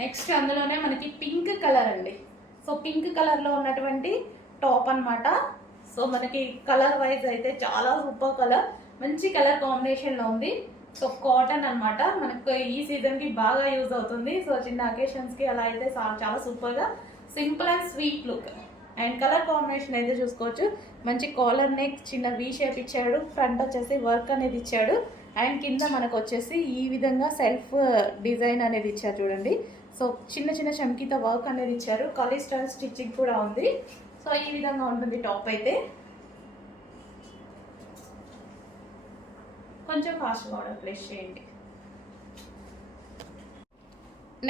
Next అందులోనే మనకి pink colour అండి. సో పింక్ కలర్లో ఉన్నటువంటి టాప్ అన్నమాట. సో మనకి కలర్ వైజ్ అయితే చాలా సూపర్ కలర్, మంచి కలర్ కాంబినేషన్లో ఉంది. సో కాటన్ అన్నమాట, మనకు ఈ సీజన్కి బాగా యూజ్ అవుతుంది. సో చిన్న అకేషన్స్కి అలా అయితే చాలా సూపర్గా simple and sweet look. And colour combination అయితే చూసుకోవచ్చు. మంచి కాలర్ నెక్, చిన్న వీ షేప్ ఇచ్చాడు. ఫ్రంట్ వచ్చేసి వర్క్ అనేది ఇచ్చాడు. అండ్ కింద మనకు వచ్చేసి ఈ విధంగా సెల్ఫ్ డిజైన్ అనేది ఇచ్చారు చూడండి. సో చిన్న చిన్న చమ్కీతో వర్క్ అనేది ఇచ్చారు. కలీ స్టైల్ స్టిచ్చింగ్ కూడా ఉంది. సో ఈ విధంగా ఉంటుంది టాప్ అయితే. కొంచెం ఫాస్ట్గా ఆర్డర్ ప్లేస్ చేయండి.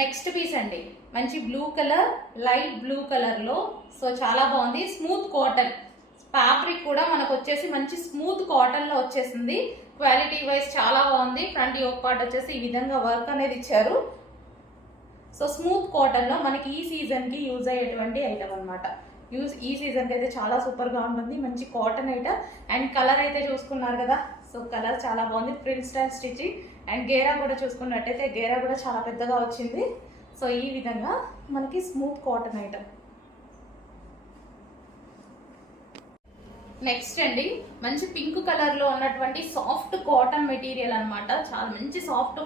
నెక్స్ట్ పీస్ అండి, మంచి బ్లూ కలర్, లైట్ బ్లూ కలర్లో. సో చాలా బాగుంది. స్మూత్ కాటన్ ఫ్యాబ్రిక్ కూడా మనకు వచ్చేసి మంచి స్మూత్ కాటన్లో వచ్చేసింది. క్వాలిటీ వైజ్ చాలా బాగుంది. ఫ్రంట్ యోక్ పార్ట్ వచ్చేసి ఈ విధంగా వర్క్ అనేది ఇచ్చారు. సో స్మూత్ కాటన్లో మనకి ఈ సీజన్కి యూజ్ అయ్యేటువంటి ఐటమ్ అనమాట. ఈ సీజన్కి అయితే చాలా సూపర్గా ఉంటుంది. మంచి కాటన్ ఐటమ్. అండ్ కలర్ అయితే చూసుకున్నారు కదా, సో కలర్ చాలా బాగుంది. Print style stitching. అండ్ గేరా కూడా చూసుకున్నట్టయితే గేరా కూడా చాలా పెద్దగా వచ్చింది. సో ఈ విధంగా మనకి స్మూత్ కాటన్ ఐటమ్. నెక్స్ట్ అండి, మంచి పింక్ కలర్ లో ఉన్నటువంటి సాఫ్ట్ కాటన్ మెటీరియల్ అన్నమాట. చాలా మంచి soft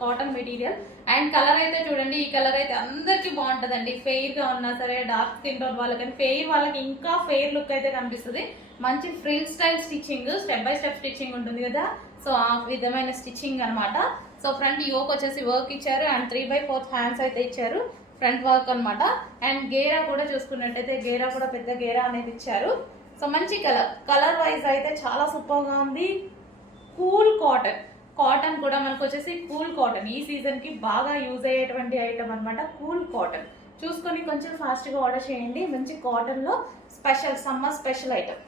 cotton material. And colour అయితే చూడండి, ఈ కలర్ అయితే అందరికి బాగుంటుందండి. ఫెయిర్ గా ఉన్నా సరే, డార్క్ స్కిన్ టోన్ వాళ్ళకి, ఫెయిర్ వాళ్ళకి ఇంకా ఫెయిర్ లుక్ అయితే కనిపిస్తుంది. మంచి frill style stitching, step by step stitching ఉంటుంది కదా. సో ఆ విధమైన స్టిచ్చింగ్ అన్నమాట. సో ఫ్రంట్ యోక్ వచ్చేసి వర్క్ ఇచ్చారు. అండ్ 3/4 హ్యాండ్స్ అయితే ఇచ్చారు. ఫ్రంట్ వర్క్ అన్నమాట. అండ్ గేరా కూడా చూసుకున్నట్టయితే గేరా కూడా పెద్ద గేరా అనేది ఇచ్చారు. సో మంచి కలర్ వైజ్ అయితే చాలా సూపర్గా ఉంది. కూల్ కాటన్ కూడా మనకు వచ్చేసి కూల్ కాటన్ ఈ సీజన్కి బాగా యూజ్ అయ్యేటువంటి ఐటమ్ అనమాట. కూల్ కాటన్ చూసుకొని కొంచెం ఫాస్ట్గా ఆర్డర్ చేయండి. మంచి కాటన్లో స్పెషల్ సమ్మర్ స్పెషల్ ఐటమ్.